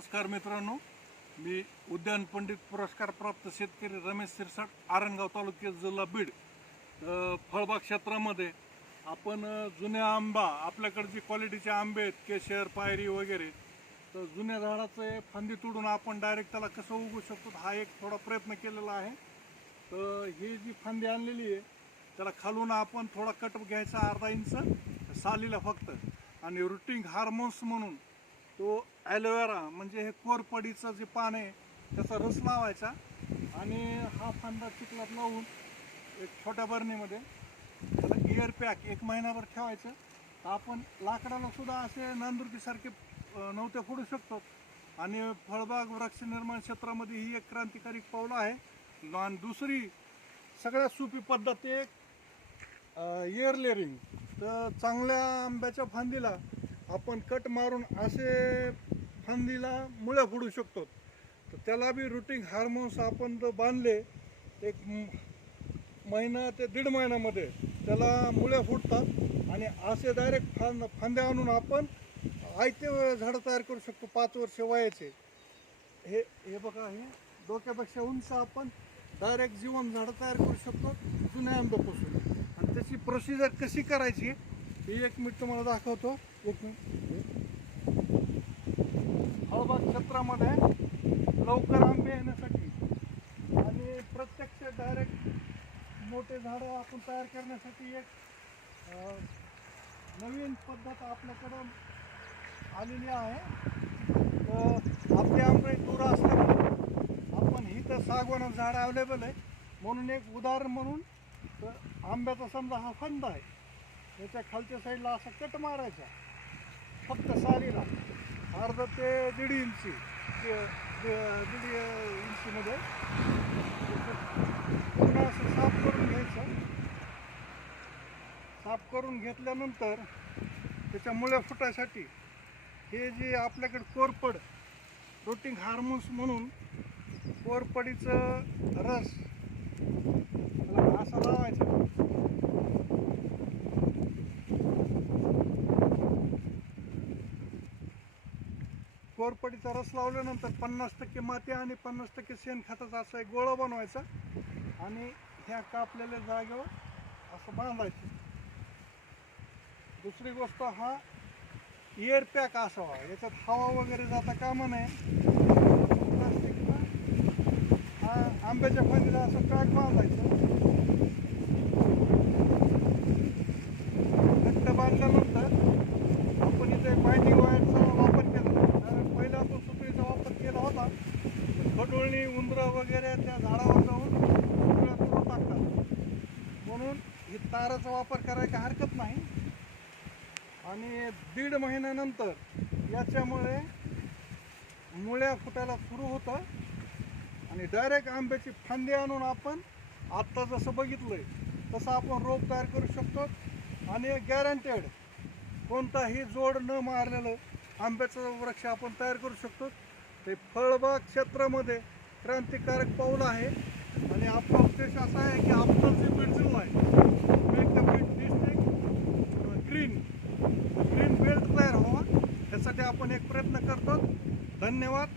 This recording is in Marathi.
नमस्कार मित्रांनो, मी उद्यान पंडित पुरस्कार प्राप्त शेतकरी रमेश सिरसाट, आरणगाव तालुक्यात, जिल्हा बीड. फळबाग क्षेत्रामध्ये आपण जुन्या आंबा, आपल्याकडे जी क्वालिटीचे आंबे आहेत, केशर, पायरी वगैरे, तर जुन्या झाडाचे फांदी तोडून आपण डायरेक्ट त्याला कसं उगवू शकतो हा एक थोडा प्रयत्न केलेला आहे. तर ही जी फांदी आणलेली आहे त्याला खालून आपण थोडा कट घ्यायचा, अर्धा इंच सालीला फक्त, आणि रूटिंग हार्मोन्स म्हणून तो ॲलोवेरा म्हणजे हे कोरपडीचं जे पान आहे त्याचा रस लावायचा आणि हा फांदा चिखलात लावून एक छोट्या बरणीमध्ये त्याला गिअर पॅक 1 महिनाभर ठेवायचं. तर आपण लाकडाला सुद्धा असे नांदुरकीसारखे नवते फोडू शकतो. आणि फळबाग वृक्ष निर्माण क्षेत्रामध्ये ही एक क्रांतिकारी पाऊल आहे. आणि दुसरी सगळ्यात सोपी पद्धत एक एअर लेअरिंग. तर चांगल्या आंब्याच्या फांदीला आपण कट मारून असे फांदीला मुळ्या फोडू शकतो. तर त्याला बी रूटिंग हार्मोन्स आपण जर बांधले 1 महिना ते 1.5 महिन्यामध्ये त्याला मुळ्या फुटतात आणि असे डायरेक्ट फांद्या आणून आपण आयते झाडं तयार करू शकतो 5 वर्ष वयाचे. हे बघा, हे डोक्यापेक्षा उंच आपण डायरेक्ट जीवन झाडं तयार करू शकतो जुन्या आंब्यापासून. आणि त्याची प्रोसिजर कशी करायची ही 1 मिनिट तुम्हाला दाखवतो. 1 मिनिट. फळबाग क्षेत्रामध्ये लवकर आंबे येण्यासाठी आणि प्रत्यक्ष डायरेक्ट मोठे झाडं आपण तयार करण्यासाठी एक नवीन पद्धत आपल्याकडं आलेली आहे. तर आपले आंबे दूर असल्यामुळे आपण इथं सागवान झाड अवेलेबल आहे म्हणून एक उदाहरण म्हणून, तर आंब्याचा समजा हा फंद आहे, त्याच्या खालच्या साईडला असा कट मारायचा फक्त सालीला, अर्धा ते 1.5 इंची 1.5 इंचीमध्ये पुन्हा असं साफ करून घ्यायचं. साफ करून घेतल्यानंतर त्याच्या मुळ्या फुटायसाठी हे जे आपल्याकडे कोरपड, रूटिंग हार्मोन्स म्हणून कोरपडीचं रस त्याला असा लावायचा. कोरपडीचा रस लावल्यानंतर 50% माती आणि 50% शेणखताचा असा एक गोळा बनवायचा आणि ह्या कापलेल्या जागेवर असं बांधायचं. दुसरी गोष्ट, हा एअर पॅक असावा, याच्यात हवा वगैरे जाता कामा नये. प्लास्टिकचा हा आंब्याच्या फांदीला असं पॅक बांधायचं. घट्ट बांधल्यानंतर आपण इथे बाइंडिंग वायरचा वापर केला. पहिला आपण सुतळीचा वापर केला होता. खडोळणी, उंदरं वगैरे त्या झाडावर जाऊन सुतळ्या करून टाकतात, म्हणून ही ताराचा वापर करायला हरकत नाही. आणि 1.5 महिन्यानंतर याच्यामुळे मुळ्या फुटायला सुरू होतं आणि डायरेक्ट आंब्याची फांदी आणून आपण आत्ता जसं बघितलंय तसं आपण रोप तयार करू शकतो. आणि गॅरंटेड कोणताही जोड न मारलेलं आंब्याचं वृक्ष आपण तयार करू शकतो. ते फळबाग क्षेत्रामध्ये क्रांतिकारक पाऊल आहे. आणि आपला उद्देश असा आहे की आपलं जे बीड जिल्हा आहे, make the Beed district green belt तयार व्हावा, यासाठी आपण एक प्रयत्न करतो. धन्यवाद.